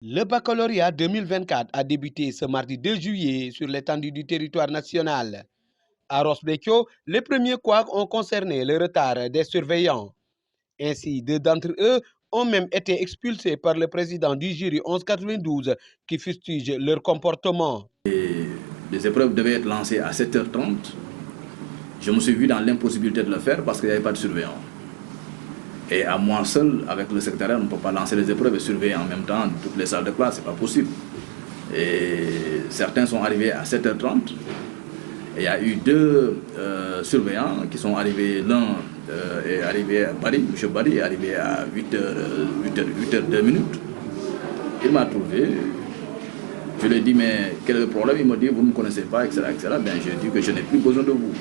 Le baccalauréat 2024 a débuté ce mardi 2 juillet sur l'étendue du territoire national. À Ross Béthio, les premiers couacs ont concerné le retard des surveillants. Ainsi, deux d'entre eux ont même été expulsés par le président du jury 1192 qui fustige leur comportement. Les épreuves devaient être lancées à 7h30. Je me suis vu dans l'impossibilité de le faire parce qu'il n'y avait pas de surveillant. Et à moi seul, avec le secrétariat, on ne peut pas lancer les épreuves et surveiller en même temps toutes les salles de classe, ce n'est pas possible. Et certains sont arrivés à 7h30. Et il y a eu deux surveillants qui sont arrivés. L'un est arrivé à Paris, M. Bari est arrivé à 8h02. Il m'a trouvé. Je lui ai dit, mais quel est le problème? Il m'a dit, vous ne me connaissez pas, etc. Ben, j'ai dit que je n'ai plus besoin de vous.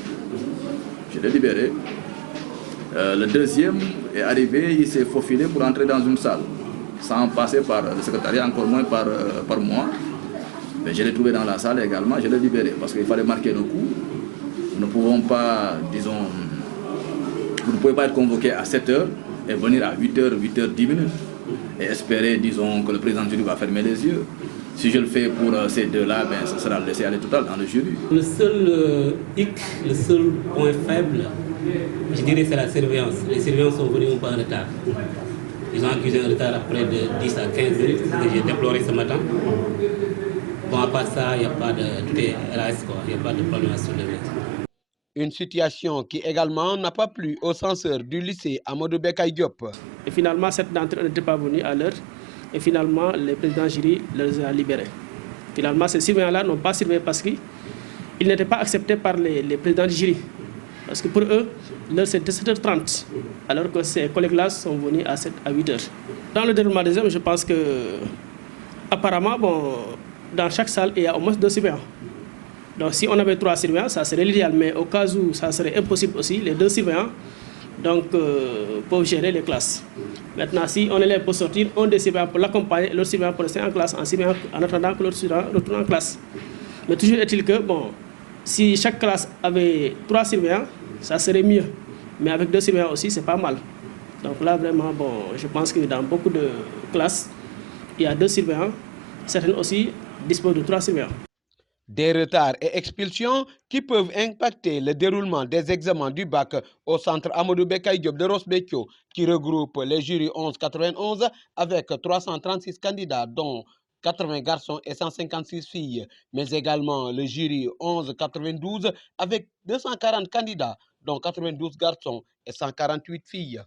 Je l'ai libéré. Le deuxième est arrivé, il s'est faufilé pour entrer dans une salle, sans passer par le secrétariat, encore moins par moi. Mais je l'ai trouvé dans la salle également, je l'ai libéré, parce qu'il fallait marquer le coup. Nous ne pouvons pas, disons, vous ne pouvez pas être convoqué à 7h et venir à 8h, 8h10 et espérer, disons, que le président du jury va fermer les yeux. Si je le fais pour ces deux-là, ben, ce sera le laisser-aller total dans le jury. Le seul hic, le seul point faible, je dirais, c'est la surveillance. Les surveillants sont venus un peu en retard. Ils ont accusé un retard après de 10 à 15 minutes, ce que j'ai déploré ce matin. Bon, à part ça, il n'y a pas de... Tout est RAS, quoi. Il n'y a pas de problème à soulever. Une situation qui également n'a pas plu aux censeurs du lycée Amadou Bekay Diop. Et finalement, cette d'entre eux n'était pas venue à l'heure. Et finalement, le président jury les a libérés. Finalement, ces surveillants-là n'ont pas surveillé parce qu'ils n'étaient pas acceptés par les présidents du jury. Parce que pour eux, l'heure c'était 7h30, alors que ces collègues-là sont venus à 8h. Dans le déroulement des examens, je pense que, apparemment, bon, dans chaque salle, il y a au moins 2 surveillants. Donc si on avait 3 surveillants, ça serait l'idéal, mais au cas où ça serait impossible aussi, les 2 surveillants donc, peuvent gérer les classes. Maintenant, si un élève peut sortir, un des surveillants pour l'accompagner, l'autre surveillant pour rester en classe, en attendant que l'autre surveillant retourne en classe. Mais toujours est-il que, bon, si chaque classe avait 3 surveillants, ça serait mieux. Mais avec 2 surveillants aussi, c'est pas mal. Donc là, vraiment, bon, je pense que dans beaucoup de classes, il y a 2 surveillants. Certaines aussi disposent de 3 surveillants. Des retards et expulsions qui peuvent impacter le déroulement des examens du bac au centre Amadou Bekay Diop de Ross Béthio, qui regroupe les jurys 1191 avec 336 candidats, dont 80 garçons et 156 filles, mais également le jury 1192 avec 240 candidats, dont 92 garçons et 148 filles.